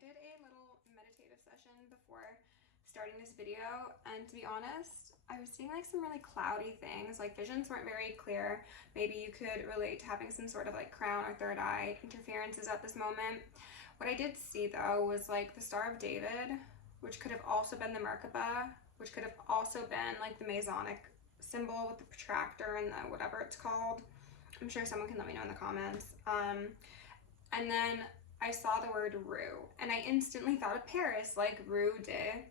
did a little meditative session before starting this video, and to be honest, I was seeing like some really cloudy things, like visions weren't very clear. Maybe you could relate to having some sort of like crown or third eye interferences at this moment. What I did see though was like the Star of David, which could have also been the Merkaba, which could have also been like the Masonic symbol with the protractor and the whatever it's called. I'm sure someone can let me know in the comments. And then I saw the word rue, and I instantly thought of Paris, like rue de,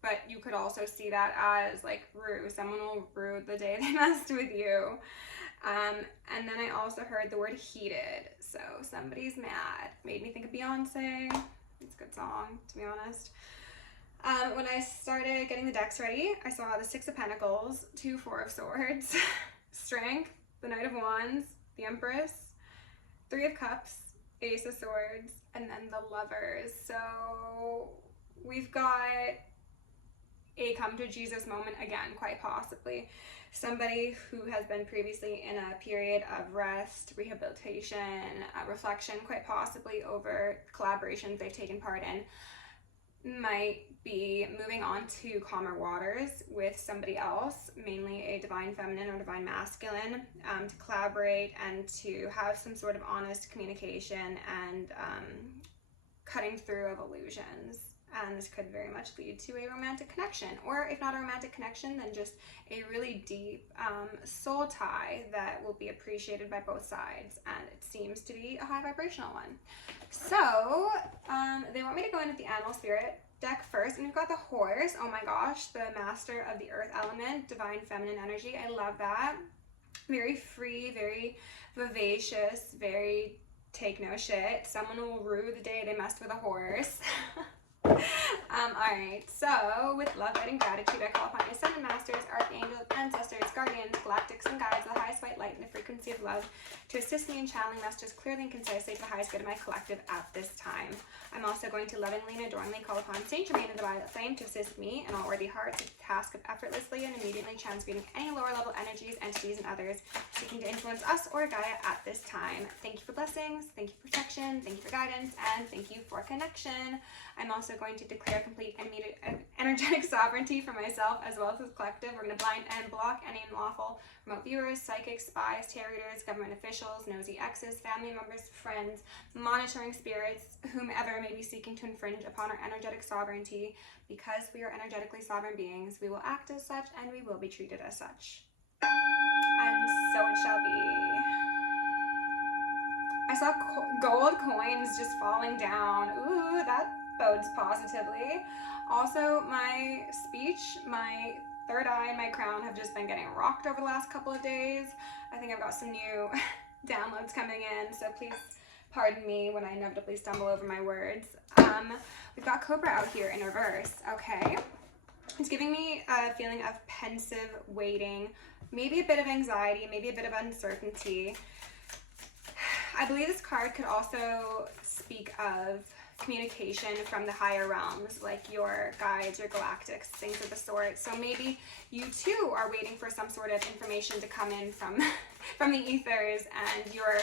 but you could also see that as like rue, someone will rue the day they messed with you. And then I also heard the word heated, so somebody's mad. Made me think of Beyonce. It's a good song, to be honest. When I started getting the decks ready, I saw the Six of Pentacles, 2 Four of Swords, Strength, the Knight of Wands, the Empress, 3 of Cups, Ace of Swords, and then the Lovers. So we've got a come to Jesus moment again, quite possibly. Somebody who has been previously in a period of rest, rehabilitation, reflection, quite possibly over collaborations they've taken part in, might be moving on to calmer waters with somebody else, mainly a divine feminine or divine masculine, to collaborate and to have some sort of honest communication and cutting through of illusions. And this could very much lead to a romantic connection, or if not a romantic connection, then just a really deep soul tie that will be appreciated by both sides, and it seems to be a high vibrational one. So they want me to go in with the animal spirit deck first, and we've got the horse. Oh my gosh, the master of the earth element, divine feminine energy. I love that. Very free, very vivacious, very take no shit. Someone will rue the day they messed with a horse. Alright, so with love, light, and gratitude, I call upon my ascended masters, archangels, ancestors, guardians, galactics, and guides of the highest white light and the frequency of love to assist me in channeling messages clearly and concisely to the highest good of my collective at this time. I'm also going to lovingly and adoringly call upon Saint Germain of the Violet Flame to assist me and all worthy hearts with the task of effortlessly and immediately transmuting any lower level energies, entities, and others seeking to influence us or Gaia at this time. Thank you for blessings, thank you for protection, thank you for guidance, and thank you for connection. I'm also going to declare complete and immediate energetic sovereignty for myself as well as the collective. We're going to blind and block any unlawful remote viewers, psychics, spies, tarot readers, government officials, nosy exes, family members, friends, monitoring spirits, whomever may be seeking to infringe upon our energetic sovereignty. Because we are energetically sovereign beings, we will act as such and we will be treated as such. And so it shall be. I saw gold coins just falling down. Ooh, that bodes positively. Also, my speech, my third eye, and my crown have just been getting rocked over the last couple of days. I think I've got some new downloads coming in, so please pardon me when I inevitably stumble over my words. We've got Cobra out here in reverse, okay? It's giving me a feeling of pensive waiting, maybe a bit of anxiety, maybe a bit of uncertainty. I believe this card could also speak of communication from the higher realms, like your guides, your galactics, things of the sort. So maybe you too are waiting for some sort of information to come in from the ethers, and you're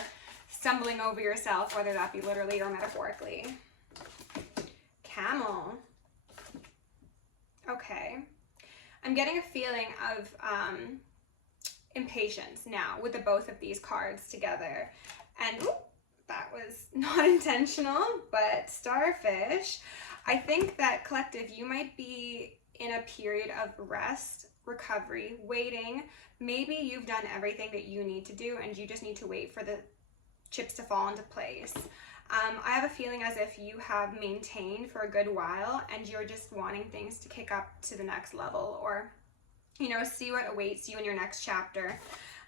stumbling over yourself, whether that be literally or metaphorically. Camel. Okay. I'm getting a feeling of impatience now with the both of these cards together. And that was not intentional, but starfish. I think that collective, you might be in a period of rest, recovery, waiting. Maybe you've done everything that you need to do and you just need to wait for the chips to fall into place. I have a feeling as if you have maintained for a good while and you're just wanting things to kick up to the next level, or, you know, see what awaits you in your next chapter.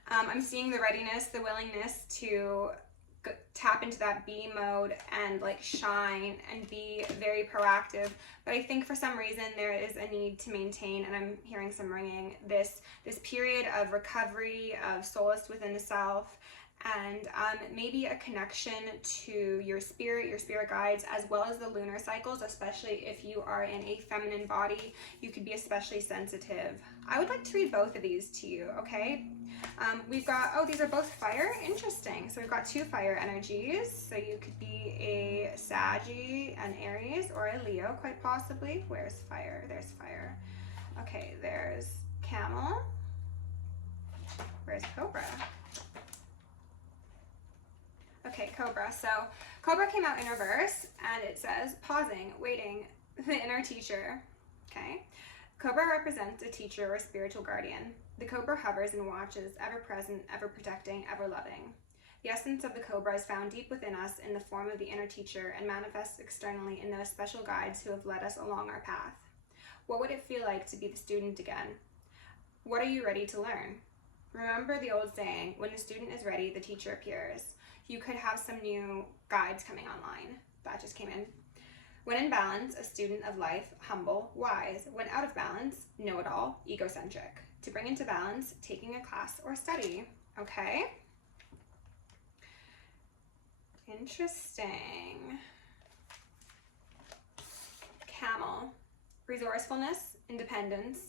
I'm seeing the readiness, the willingness to tap into that B mode and like shine and be very proactive. But I think for some reason there is a need to maintain, and I'm hearing some ringing, this period of recovery, of solace within the self, and maybe a connection to your spirit guides, as well as the lunar cycles, especially if you are in a feminine body, you could be especially sensitive. I would like to read both of these to you, okay? We've got, oh, these are both fire, interesting. So we've got 2 fire energies, so you could be a Saggy, an Aries, or a Leo, quite possibly. Where's fire? There's fire. Okay, there's Camel. Where's Cobra? Okay, Cobra. So Cobra came out in reverse, and it says, pausing, waiting, the inner teacher. Okay. Cobra represents a teacher or spiritual guardian. The Cobra hovers and watches, ever present, ever protecting, ever loving. The essence of the Cobra is found deep within us in the form of the inner teacher and manifests externally in those special guides who have led us along our path. What would it feel like to be the student again? What are you ready to learn? Remember the old saying, when the student is ready, the teacher appears. You could have some new guides coming online. That just came in. When in balance, a student of life, humble, wise. When out of balance, know-it-all, egocentric. To bring into balance, taking a class or study. Okay? Interesting. Camel. Resourcefulness, independence,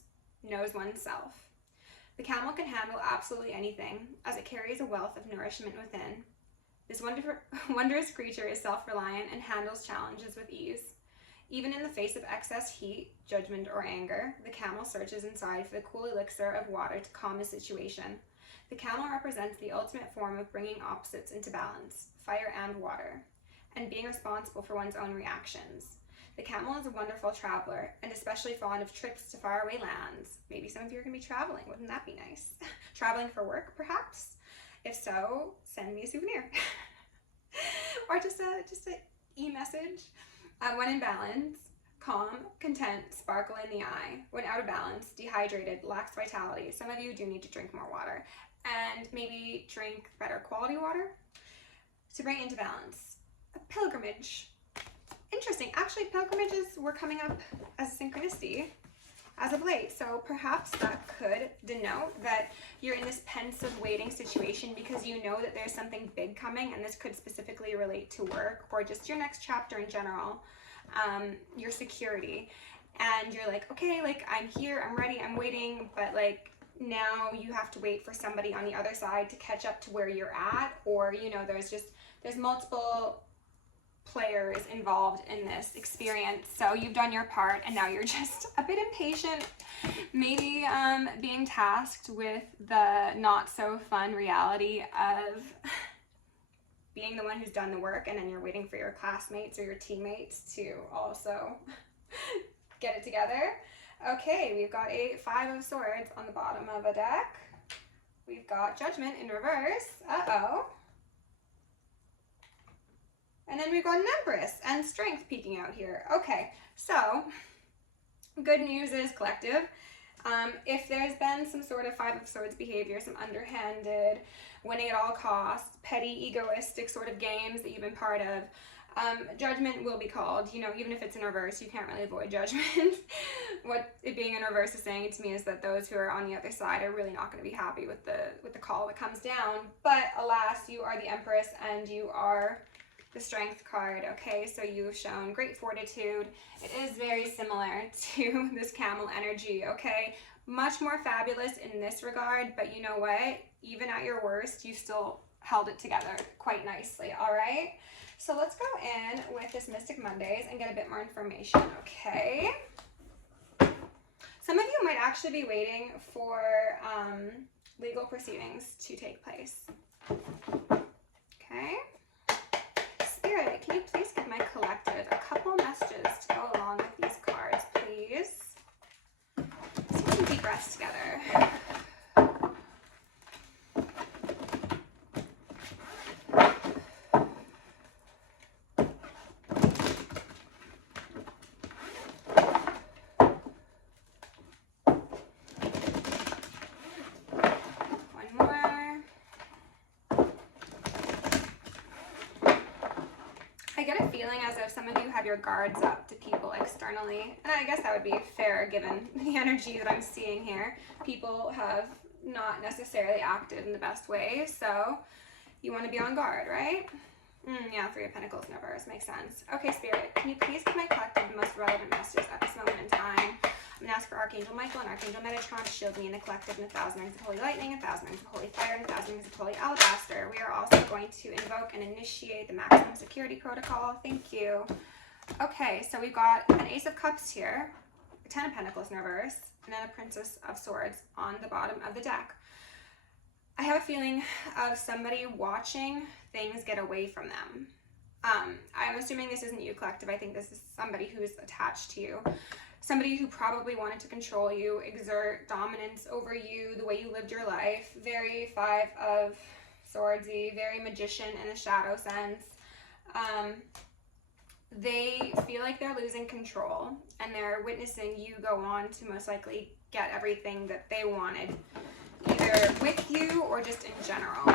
knows oneself. The camel can handle absolutely anything, as it carries a wealth of nourishment within. This wondrous creature is self-reliant and handles challenges with ease. Even in the face of excess heat, judgment, or anger, the camel searches inside for the cool elixir of water to calm the situation. The camel represents the ultimate form of bringing opposites into balance, fire and water, and being responsible for one's own reactions. The camel is a wonderful traveler, and especially fond of trips to faraway lands. Maybe some of you are going to be traveling. Wouldn't that be nice? Traveling for work, perhaps? If so, send me a souvenir. Or just a e-message. When in balance, calm, content, sparkle in the eye. When out of balance, dehydrated, lacks vitality. Some of you do need to drink more water. And maybe drink better quality water. To bring it into balance. A pilgrimage. Interesting. Actually, pilgrimages were coming up as a synchronicity as of late. So perhaps that could denote that you're in this pensive waiting situation because you know that there's something big coming, and this could specifically relate to work or just your next chapter in general, your security. And you're like, okay, like I'm here, I'm ready, I'm waiting, but like now you have to wait for somebody on the other side to catch up to where you're at, or you know, there's multiple players involved in this experience. So you've done your part and now you're just a bit impatient, maybe being tasked with the not so fun reality of being the one who's done the work, and then you're waiting for your classmates or your teammates to also get it together. Okay, we've got a 5 of Swords on the bottom of a deck. We've got Judgment in reverse. Uh-oh. And then we've got an Empress and Strength peeking out here. Okay, so good news is collective. If there's been some sort of 5 of Swords behavior, some underhanded, winning at all costs, petty, egoistic sort of games that you've been part of, judgment will be called. You know, even if it's in reverse, you can't really avoid judgment. What it being in reverse is saying to me is that those who are on the other side are really not going to be happy with the call that comes down. But alas, you are the Empress and you are the Strength card. Okay, so you've shown great fortitude. It is very similar to this camel energy. Okay, much more fabulous in this regard, but you know what? Even at your worst, you still held it together quite nicely. All right, so let's go in with this Mystic Mondays and get a bit more information. Okay, some of you might actually be waiting for legal proceedings to take place. Okay. Spirit, can you please give my collective a couple messages to go along with these cards, please? Let's take some deep breaths together. As if some of you have your guards up to people externally, and I guess that would be fair given the energy that I'm seeing here. People have not necessarily acted in the best way, so You want to be on guard, right? Yeah, Three of Pentacles in reverse. Makes sense. Okay, Spirit, can you please give my collective the most relevant messages at this moment in time? I'm going to ask for Archangel Michael and Archangel Metatron to shield me in the collective, and 1,000 rings of holy lightning, 1,000 rings of holy fire, and 1,000 rings of holy alabaster. We are also going to invoke and initiate the maximum security protocol. Thank you. Okay, so we've got an Ace of Cups here, a Ten of Pentacles in reverse, and then a Princess of Swords on the bottom of the deck. I have a feeling of somebody watching things get away from them. I'm assuming this isn't you, collective. I think this is somebody who is attached to you. Somebody who probably wanted to control you, exert dominance over you, the way you lived your life. Very Five of Swordsy, very magician in the shadow sense. They feel like they're losing control, and they're witnessing you go on to most likely get everything that they wanted, either with you or just in general.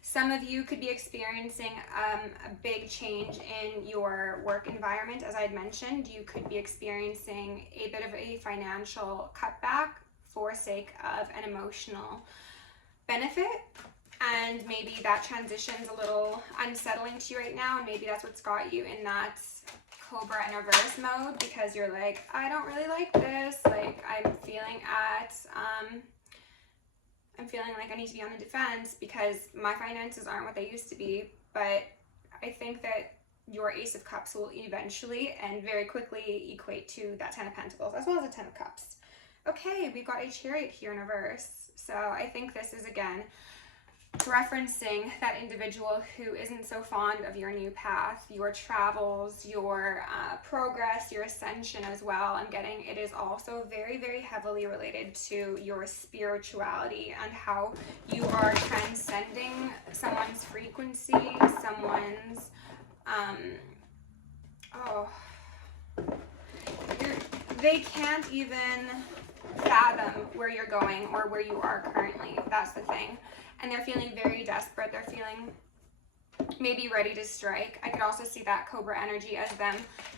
Some of you could be experiencing a big change in your work environment. As I had mentioned, you could be experiencing a bit of a financial cutback for sake of an emotional benefit. And maybe that transition's a little unsettling to you right now, and maybe that's what's got you in that Cobra in reverse mode, because you're like, I don't really like this. Like, I'm feeling like I need to be on the defense because my finances aren't what they used to be. But I think that your Ace of Cups will eventually and very quickly equate to that Ten of Pentacles, as well as a Ten of Cups. Okay, we've got a Chariot here in reverse. So I think this is, again, referencing that individual who isn't so fond of your new path, your travels, your progress, your ascension as well. I'm getting it is also very, very heavily related to your spirituality and how you are transcending someone's frequency, someone's, they can't even fathom where you're going or where you are currently. That's the thing. And they're feeling very desperate. They're feeling maybe ready to strike. I could also see that Cobra energy as them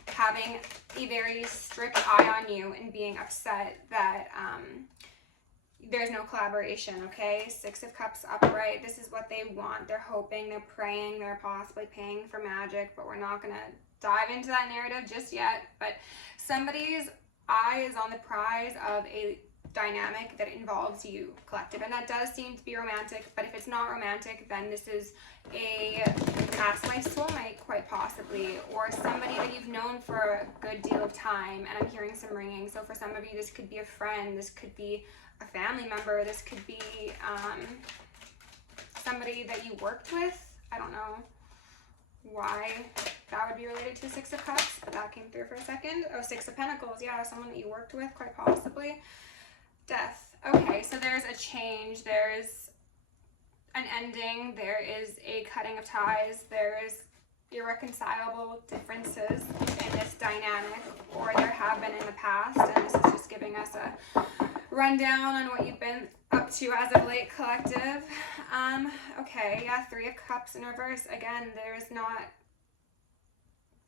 having a very strict eye on you and being upset that there's no collaboration, okay? Six of Cups upright. This is what they want. They're hoping, they're praying, they're possibly paying for magic, but we're not going to dive into that narrative just yet. But somebody's eye is on the prize of a dynamic that involves you, collective, and that does seem to be romantic. But if it's not romantic, then this is a past life soulmate, quite possibly, or somebody that you've known for a good deal of time. And I'm hearing some ringing. So for some of you, this could be a friend, this could be a family member, this could be somebody that you worked with. I don't know why that would be related to Six of Cups, but that came through for a second. Oh, Six of Pentacles, yeah, someone that you worked with, quite possibly. Death. Okay, so there's a change, there's an ending, there is a cutting of ties, there's irreconcilable differences in this dynamic, or there have been in the past, and this is just giving us a rundown on what you've been up to as of late, collective. Okay, yeah, Three of Cups in reverse. Again,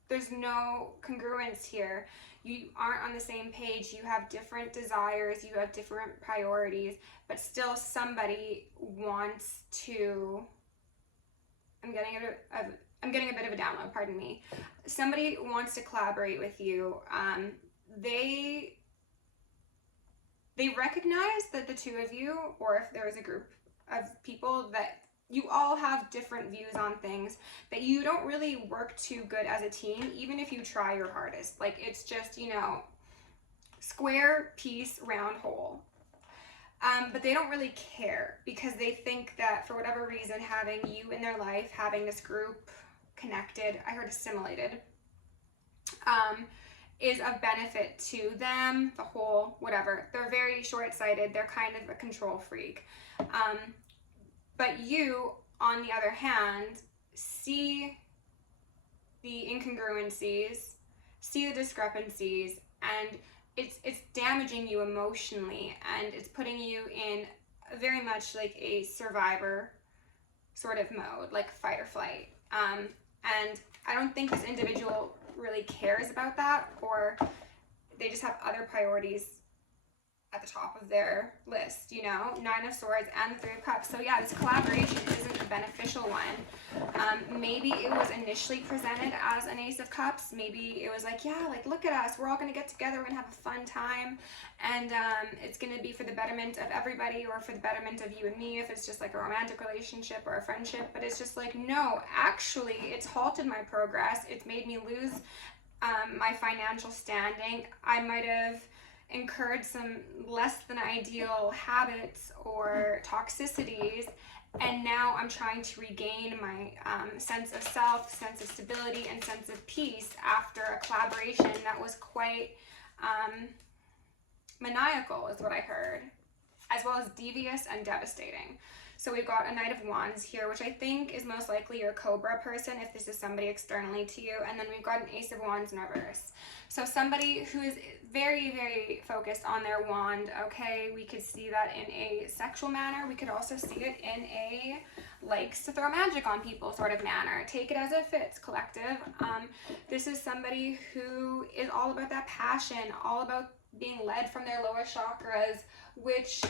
there's no congruence here. You aren't on the same page. You have different desires, you have different priorities, but still somebody wants to, I'm getting a bit of a download, pardon me. Somebody wants to collaborate with you. They recognize that the two of you, or if there is a group of people, that you all have different views on things, that you don't really work too good as a team, even if you try your hardest. Like, it's just, you know, square, piece, round hole. But they don't really care, because they think that for whatever reason, having you in their life, having this group connected, I heard assimilated, is of benefit to them, the whole, whatever. They're very short-sighted. They're kind of a control freak. But you, on the other hand, see the incongruencies, see the discrepancies, and it's damaging you emotionally, and it's putting you in very much like a survivor sort of mode, like fight or flight. And I don't think this individual really cares about that, or they just have other priorities at the top of their list, you know, Nine of Swords and the Three of Cups. So yeah, this collaboration isn't a beneficial one. Maybe it was initially presented as an Ace of Cups. Maybe it was like, yeah, like, look at us, we're all gonna get together, we're gonna have a fun time, and it's gonna be for the betterment of everybody, or for the betterment of you and me, if it's just like a romantic relationship or a friendship. But it's just like, no, actually, it's halted my progress. It's made me lose my financial standing. I might have incurred some less than ideal habits or toxicities, and now I'm trying to regain my sense of self, sense of stability, and sense of peace after a collaboration that was quite maniacal, is what I heard, as well as devious and devastating. So we've got a Knight of Wands here, which I think is most likely your Cobra person, if this is somebody externally to you. And then we've got an Ace of Wands in reverse. So somebody who is very, very focused on their wand, okay? We could see that in a sexual manner. We could also see it in a likes to throw magic on people sort of manner. Take it as it fits, collective. This is somebody who is all about that passion, all about being led from their lower chakras, which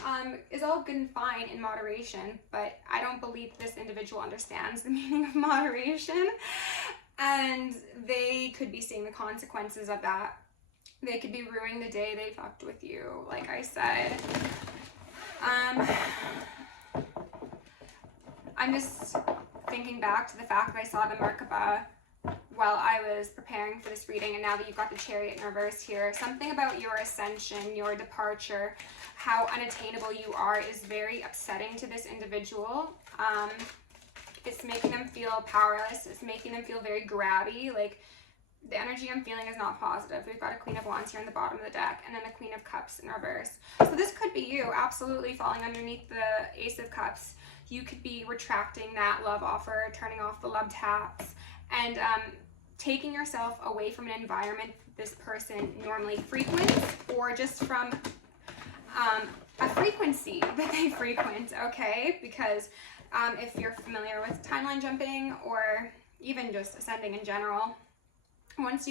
is all good and fine in moderation, but I don't believe this individual understands the meaning of moderation, and they could be seeing the consequences of that. They could be ruining the day they fucked with you, like I said. I'm just thinking back to the fact that I saw the Merkaba while I was preparing for this reading, and now that you've got the Chariot in reverse here, something about your ascension, your departure, how unattainable you are is very upsetting to this individual. It's making them feel powerless. It's making them feel very grabby. Like, the energy I'm feeling is not positive. We've got a Queen of Wands here in the bottom of the deck, and then a Queen of Cups in reverse. So this could be you, absolutely falling underneath the Ace of Cups. You could be retracting that love offer, turning off the love taps, and taking yourself away from an environment this person normally frequents, or just from a frequency that they frequent, okay? Because if you're familiar with timeline jumping, or even just ascending in general, once you